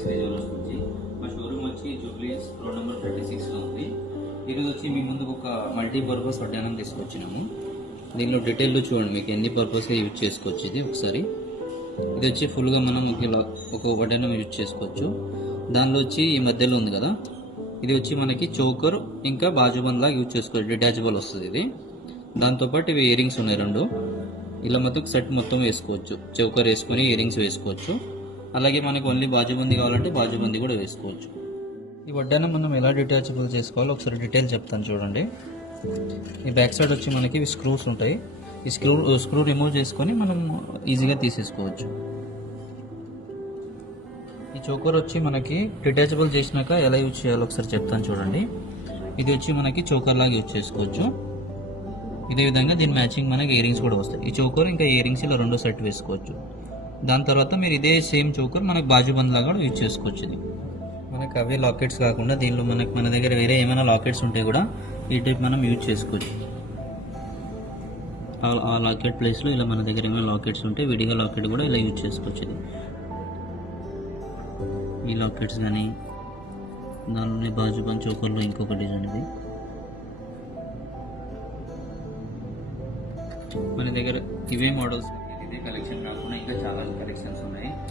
X ray jewellers నుంచి. మా showroom వచ్చి జూబ్లీస్ రోడ్ నెంబర్ 36లో ఉంది. ఈరోజు వచ్చి మీ ముందుకు ఒక మల్టీపర్పస్ వడ్డానం తీసుకొచ్చినాము. దీనిలో డీటెయిల్లో చూడండి, మీకు ఎన్ని పర్పస్గా యూజ్ చేసుకోవచ్చు. ఇది ఒకసారి ఇది వచ్చి ఫుల్గా మనం ఒక వడ్డానం యూజ్ చేసుకోవచ్చు. దానిలో వచ్చి ఈ మధ్యలో ఉంది కదా, ఇది వచ్చి మనకి చోకర్ ఇంకా బాజుబంద్ లాగా యూజ్ చేసుకోవచ్చు. డిటాచబుల్ వస్తుంది ఇది. దాంతోపాటు ఇవి ఇయరింగ్స్ ఉన్నాయి 2. ఇలా మొత్తం సెట్ మొత్తం వేసుకోవచ్చు. చోకర్ వేసుకొని ఇయరింగ్స్ వేసుకోవచ్చు. అలాగే మనకు ఓన్లీ బాజుబందీ కావాలంటే బాజుబందీ కూడా వేసుకోవచ్చు. ఈ వడ్డానం మనం ఎలా డిటాచబుల్ చేసుకోవాలో ఒకసారి డీటెయిల్ చెప్తాను చూడండి. ఈ బ్యాక్ సైడ్ వచ్చి మనకి ఇవి స్క్రూస్ ఉంటాయి. ఈ స్క్రూ రిమూవ్ చేసుకొని మనం ఈజీగా తీసేసుకోవచ్చు. ఈ చోకర్ వచ్చి మనకి డిటాచబుల్ చేసినాక ఎలా యూజ్ చేయాలో ఒకసారి చెప్తాను చూడండి. ఇది వచ్చి మనకి చోకర్ లాగా యూజ్ చేసుకోవచ్చు. ఇదే విధంగా దీని మ్యాచింగ్ మనకి ఇయరింగ్స్ కూడా వస్తాయి. ఈ చోకర్ ఇంకా ఇయరింగ్స్ ఇలా 2 సెట్ వేసుకోవచ్చు. దాని తర్వాత మీరు ఇదే సేమ్ చోకర్ మనకి బాజుబంద్ లాగా కూడా యూజ్ చేసుకోవచ్చు. ఇది మనకి అవే లాకెట్స్ కాకుండా దీనిలో మన దగ్గర వేరే ఏమైనా లాకెట్స్ ఉంటే కూడా ఈ టైప్ మనం యూజ్ చేసుకోవచ్చు. ఆ లాకెట్ ప్లేస్లో ఇలా మన దగ్గర ఏమైనా లాకెట్స్ ఉంటే విడిగా లాకెట్ కూడా ఇలా యూజ్ చేసుకోవచ్చు. ఇది ఈ లాకెట్స్ కానీ దానిలోనే బాజుబంద్ చోకర్లో ఇంకొక డిజైన్. ఇది మన దగ్గర ఇవే మోడల్స్, ఇదే కలెక్షన్ కాకుండా ఇంకా చాలా కలెక్షన్స్ ఉన్నాయి.